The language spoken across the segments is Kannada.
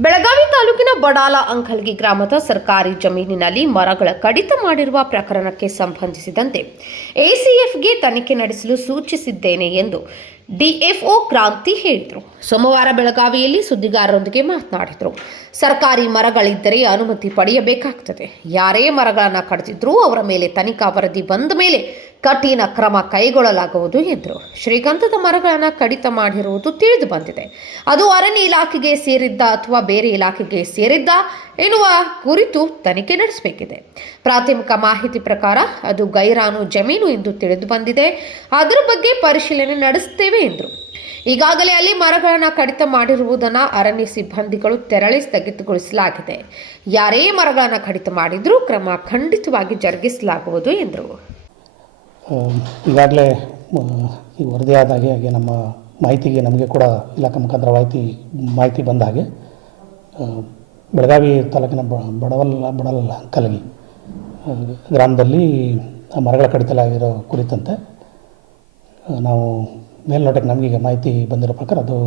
ಬೆಳಗಾವಿ ತಾಲೂಕಿನ ಬಡಾಲ ಅಂಕಲ್ಗಿ ಗ್ರಾಮದ ಸರ್ಕಾರಿ ಜಮೀನಿನಲ್ಲಿ ಮರಗಳ ಕಡಿತ ಮಾಡಿರುವ ಪ್ರಕರಣಕ್ಕೆ ಸಂಬಂಧಿಸಿದಂತೆ ಎಸಿಎಫ್ಗೆ ತನಿಖೆ ನಡೆಸಲು ಸೂಚಿಸಿದ್ದೇನೆ ಎಂದು ಡಿಎಫ್ಒ ಕ್ರಾಂತಿ ಹೇಳಿದರು. ಸೋಮವಾರ ಬೆಳಗಾವಿಯಲ್ಲಿ ಸುದ್ದಿಗಾರರೊಂದಿಗೆ ಮಾತನಾಡಿದರು. ಸರ್ಕಾರಿ ಮರಗಳಿದ್ದರೆ ಅನುಮತಿ ಪಡೆಯಬೇಕಾಗುತ್ತದೆ. ಯಾರೇ ಮರಗಳನ್ನು ಕಡಿದಿದ್ರೂ ಅವರ ಮೇಲೆ ತನಿಖಾ ವರದಿ ಬಂದ ಮೇಲೆ ಕಠಿಣ ಕ್ರಮ ಕೈಗೊಳ್ಳಲಾಗುವುದು ಎಂದರು. ಶ್ರೀಗಂಧದ ಮರಗಳನ್ನು ಕಡಿತ ಮಾಡಿರುವುದು ತಿಳಿದು ಬಂದಿದೆ. ಅದು ಅರಣ್ಯ ಇಲಾಖೆಗೆ ಸೇರಿದ್ದ ಅಥವಾ ಬೇರೆ ಇಲಾಖೆಗೆ ಸೇರಿದ್ದ ಎನ್ನುವ ಕುರಿತು ತನಿಖೆ ನಡೆಸಬೇಕಿದೆ. ಪ್ರಾಥಮಿಕ ಮಾಹಿತಿ ಪ್ರಕಾರ ಅದು ಗೈರಾನು ಜಮೀನು ಎಂದು ತಿಳಿದು ಬಂದಿದೆ. ಅದರ ಬಗ್ಗೆ ಪರಿಶೀಲನೆ ನಡೆಸುತ್ತೇವೆ ಎಂದರು. ಈಗಾಗಲೇ ಅಲ್ಲಿ ಮರಗಳನ್ನು ಕಡಿತ ಮಾಡಿರುವುದನ್ನು ಅರಣ್ಯ ಸಿಬ್ಬಂದಿಗಳು ತೆರಳಿ ಸ್ಥಗಿತಗೊಳಿಸಲಾಗಿದೆ. ಯಾರೇ ಮರಗಳನ್ನು ಕಡಿತ ಮಾಡಿದ್ರೂ ಕ್ರಮ ಖಂಡಿತವಾಗಿ ಜರುಗಿಸಲಾಗುವುದು ಎಂದರು. ಈಗಾಗಲೇ ಈ ವರದಿಯಾದ ಹಾಗೆ ನಮ್ಮ ಮಾಹಿತಿಗೆ ನಮಗೆ ಕೂಡ ಇಲಾಖೆ ಮುಖಾಂತರ ಮಾಹಿತಿ ಬಂದ ಹಾಗೆ ಬೆಳಗಾವಿ ತಾಲೂಕಿನ ಬಡಾಲ ಅಂಕಲ್ಗಿ ಗ್ರಾಮದಲ್ಲಿ ಮರಗಳ ಕಡಿತಲಾಗಿರೋ ಕುರಿತಂತೆ ನಾವು ಮೇಲ್ನೋಟಕ್ಕೆ ನಮಗೀಗ ಮಾಹಿತಿ ಬಂದಿರೋ ಪ್ರಕಾರ ಅದು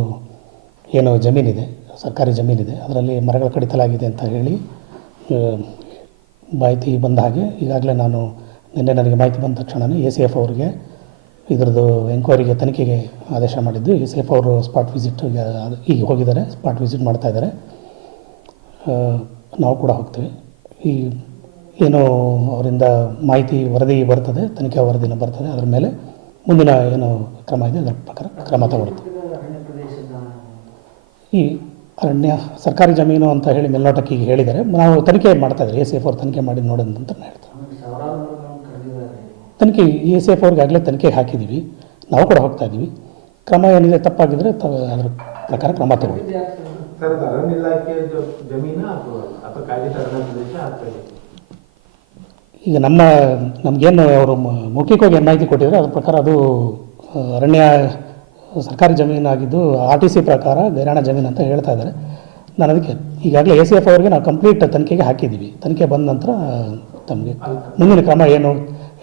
ಏನು ಜಮೀನಿದೆ, ಸರ್ಕಾರಿ ಜಮೀನಿದೆ, ಅದರಲ್ಲಿ ಮರಗಳ ಕಡಿತಲಾಗಿದೆ ಅಂತ ಹೇಳಿ ಮಾಹಿತಿ ಬಂದ ಹಾಗೆ ಈಗಾಗಲೇ ನಿನ್ನೆ ನನಗೆ ಮಾಹಿತಿ ಬಂದ ತಕ್ಷಣವೇ ACF ಅವರಿಗೆ ಇದರದ್ದು ಎಂಕ್ವೈರಿಗೆ ತನಿಖೆಗೆ ಆದೇಶ ಮಾಡಿದ್ದು. ACF ಅವರು ಸ್ಪಾಟ್ ವಿಸಿಟ್ಗೆ ಈಗ ಹೋಗಿದ್ದಾರೆ, ಸ್ಪಾಟ್ ವಿಸಿಟ್ ಮಾಡ್ತಾ ಇದ್ದಾರೆ. ನಾವು ಕೂಡ ಹೋಗ್ತೇವೆ. ಈ ಏನು ಅವರಿಂದ ಮಾಹಿತಿ ವರದಿ ಬರ್ತದೆ, ತನಿಖಾ ವರದಿನ ಬರ್ತದೆ, ಅದರ ಮೇಲೆ ಮುಂದಿನ ಏನು ಕ್ರಮ ಇದೆ ಅದರ ಪ್ರಕಾರ ಕ್ರಮ ತಗೊಳ್ತೇವೆ. ಈ ಅರಣ್ಯ ಸರ್ಕಾರಿ ಜಮೀನು ಅಂತ ಹೇಳಿ ಮೇಲ್ನೋಟಕ್ಕೆ ಈಗ ಹೇಳಿದ್ದಾರೆ. ನಾವು ತನಿಖೆ ಮಾಡ್ತಾ ಇದ್ದಾರೆ. ACF ಅವರು ತನಿಖೆ ಮಾಡಿ ನೋಡೋಣ ಅಂತ ಹೇಳ್ತಾರೆ. ತನಿಖೆ ACF ಅವ್ರಿಗೆ ಆಗಲೇ ತನಿಖೆಗೆ ಹಾಕಿದ್ದೀವಿ. ನಾವು ಕೂಡ ಹೋಗ್ತಾ ಇದ್ದೀವಿ. ಕ್ರಮ ಏನಿದೆ ತಪ್ಪಾಗಿದ್ದರೆ ಅದರ ಪ್ರಕಾರ ಕ್ರಮ ತಗೊಳ್ತೀವಿ. ಈಗ ನಮಗೇನು ಅವರು ಮೌಖಿಕವಾಗಿ ಏನು ಮಾಹಿತಿ ಕೊಟ್ಟಿದ್ದಾರೆ ಅದ್ರ ಪ್ರಕಾರ ಅದು ಅರಣ್ಯ ಸರ್ಕಾರಿ ಜಮೀನಾಗಿದ್ದು RTC ಪ್ರಕಾರ ಗೈರಾಣ ಜಮೀನು ಅಂತ ಹೇಳ್ತಾ ಇದ್ದಾರೆ. ನಾನು ಅದಕ್ಕೆ ಈಗಾಗಲೇ ACF ಅವರಿಗೆ ನಾವು ಕಂಪ್ಲೀಟ್ ತನಿಖೆಗೆ ಹಾಕಿದ್ದೀವಿ. ತನಿಖೆ ಬಂದ ನಂತರ ತಮಗೆ ಮುಂದಿನ ಕ್ರಮ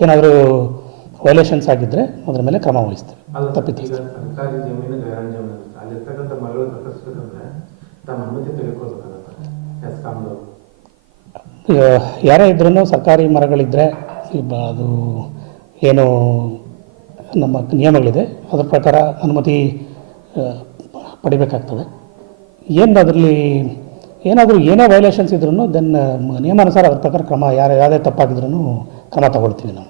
ಏನಾದರೂ ವೈಲೇಷನ್ಸ್ ಆಗಿದ್ದರೆ ಅದರ ಮೇಲೆ ಕ್ರಮ ವಹಿಸ್ತೇವೆ. ತಪ್ಪಿತಸ್ಥರು ಯಾರೇ ಇದ್ರೂ ಸರ್ಕಾರಿ ಮರಗಳಿದ್ದರೆ ಅದು ಏನು ನಮ್ಮ ನಿಯಮಗಳಿದೆ ಅದರ ಪ್ರಕಾರ ಅನುಮತಿ ಪಡಿಬೇಕಾಗ್ತದೆ. ಅದರಲ್ಲಿ ಏನೇ ವೈಲೇಷನ್ಸ್ ಇದ್ರೂ ದೆನ್ ನಿಯಮಾನುಸಾರ ಅದ್ರ ಪ್ರಕಾರ ಕ್ರಮ ಯಾವುದೇ ತಪ್ಪಾಗಿದ್ರೂ ಕ್ರಮ ತಗೊಳ್ತೀವಿ ನಾವು.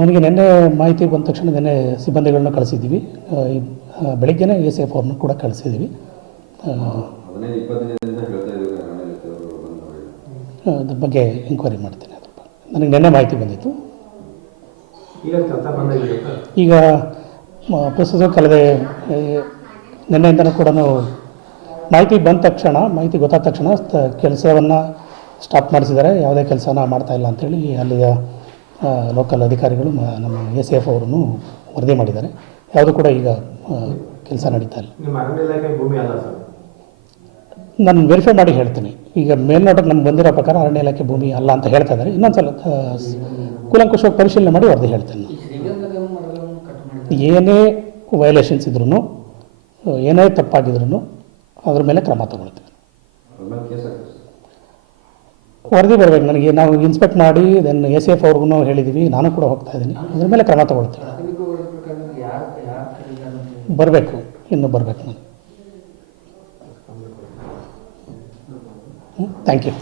ನನಗೆ ನಿನ್ನೆ ಮಾಹಿತಿ ಬಂದ ತಕ್ಷಣ ನಿನ್ನೆ ಸಿಬ್ಬಂದಿಗಳನ್ನ ಕಳಿಸಿದ್ದೀವಿ. ಬೆಳಿಗ್ಗೆನೇ ACF ಅವ್ರನ್ನ ಕೂಡ ಕಳಿಸಿದ್ದೀವಿ. ಅದ್ರ ಬಗ್ಗೆ ಎಂಕ್ವೈರಿ ಮಾಡ್ತೀನಿ. ನನಗೆ ನಿನ್ನೆ ಮಾಹಿತಿ ಬಂದಿತ್ತು. ಈಗ ಪ್ರಸ್ತುತ ಕಳೆದ ನಿನ್ನೆಯಿಂದನೂ ಕೂಡ ಮಾಹಿತಿ ಗೊತ್ತಾದ ತಕ್ಷಣ ಕೆಲಸವನ್ನು ಸ್ಟಾಪ್ ಮಾಡಿಸಿದ್ದಾರೆ. ಯಾವುದೇ ಕೆಲಸನ ಮಾಡ್ತಾಯಿಲ್ಲ ಅಂಥೇಳಿ ಅಲ್ಲಿಯ ಲೋಕಲ್ ಅಧಿಕಾರಿಗಳು ನಮ್ಮ ACF ಅವರನ್ನು ವರದಿ ಮಾಡಿದ್ದಾರೆ. ಯಾವುದು ಕೂಡ ಈಗ ಕೆಲಸ ನಡೀತಾ ಇಲ್ಲ. ನಾನು ವೆರಿಫೈ ಮಾಡಿ ಹೇಳ್ತೀನಿ. ಈಗ ಮೇಲ್ನೋಟಕ್ಕೆ ನಮ್ಗೆ ಬಂದಿರೋ ಪ್ರಕಾರ ಅರಣ್ಯ ಇಲಾಖೆ ಭೂಮಿ ಅಲ್ಲ ಅಂತ ಹೇಳ್ತಾ ಇದ್ದಾರೆ. ಇನ್ನೊಂದ್ಸಲ ಕೂಲಂಕುಷವಾಗಿ ಪರಿಶೀಲನೆ ಮಾಡಿ ವರದಿ ಹೇಳ್ತೇನೆ. ಏನೇ ವೈಲೇಷನ್ಸ್ ಇದ್ರೂ ಏನೇ ತಪ್ಪಾಗಿದ್ರೂ ಅದ್ರ ಮೇಲೆ ಕ್ರಮ ತಗೊಳ್ತೀವಿ. ವರದಿ ಬರಬೇಕು ನನಗೆ. ನಾವು ಇನ್ಸ್ಪೆಕ್ಟ್ ಮಾಡಿ ದೆನ್ ACF ಅವ್ರಿಗೂ ಹೇಳಿದ್ದೀವಿ. ನಾನು ಕೂಡ ಹೋಗ್ತಾ ಇದ್ದೀನಿ. ಅದ್ರ ಮೇಲೆ ಕ್ರಮ ತಗೊಳ್ತೀವಿ. ಇನ್ನೂ ಬರಬೇಕು ನಾನು. Thank you.